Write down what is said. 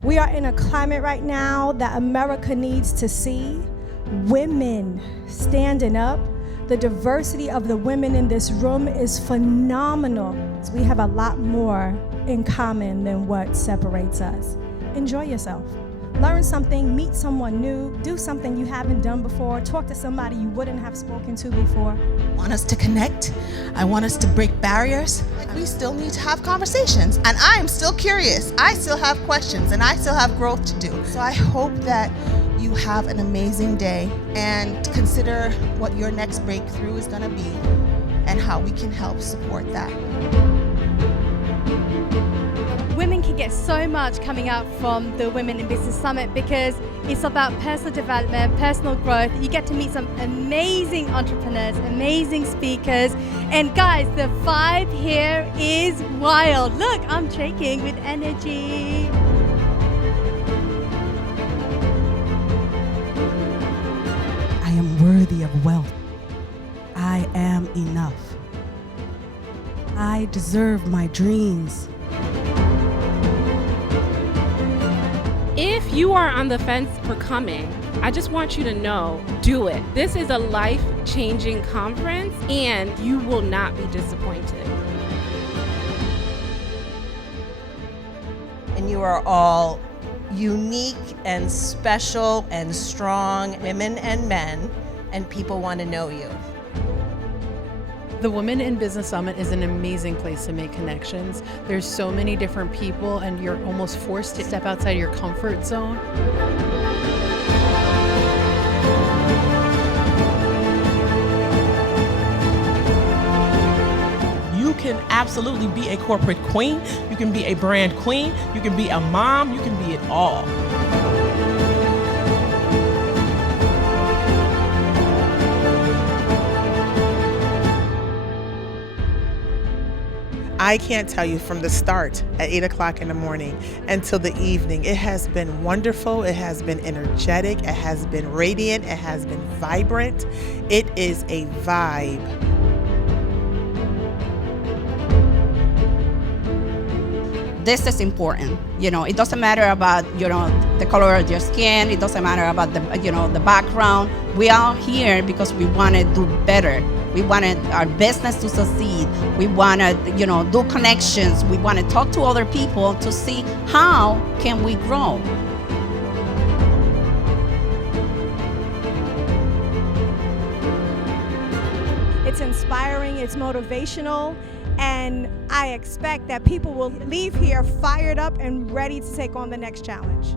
We are in a climate right now that America needs to see. Women standing up. The diversity of the women in this room is phenomenal. We have a lot more in common than what separates us. Enjoy yourself. Learn something, meet someone new, do something you haven't done before, talk to somebody you wouldn't have spoken to before. I want us to connect. I want us to break barriers. We still need to have conversations, and I'm still curious. I still have questions, and I still have growth to do. So I hope that you have an amazing day and consider what your next breakthrough is going to be and how we can help support that. Women can get so much coming out from the Women in Business Summit because it's about personal development, personal growth. You get to meet some amazing entrepreneurs, amazing speakers. And guys, the vibe here is wild. Look, I'm shaking with energy. I am worthy of wealth. I am enough. I deserve my dreams. If you are on the fence for coming, I just want you to know, do it. This is a life-changing conference and you will not be disappointed. And you are all unique and special and strong women and men, and people want to know you. The Women in Business Summit is an amazing place to make connections. There's so many different people and you're almost forced to step outside your comfort zone. You can absolutely be a corporate queen. You can be a brand queen. You can be a mom. You can be it all. I can't tell you, from the start at 8 o'clock in the morning until the evening, it has been wonderful, it has been energetic, it has been radiant, it has been vibrant. It is a vibe. This is important. It doesn't matter about, the color of your skin. It doesn't matter about the background. We are here because we want to do better. We wanted our business to succeed. We want to, do connections. We want to talk to other people to see how can we grow. It's inspiring, it's motivational, and I expect that people will leave here fired up and ready to take on the next challenge.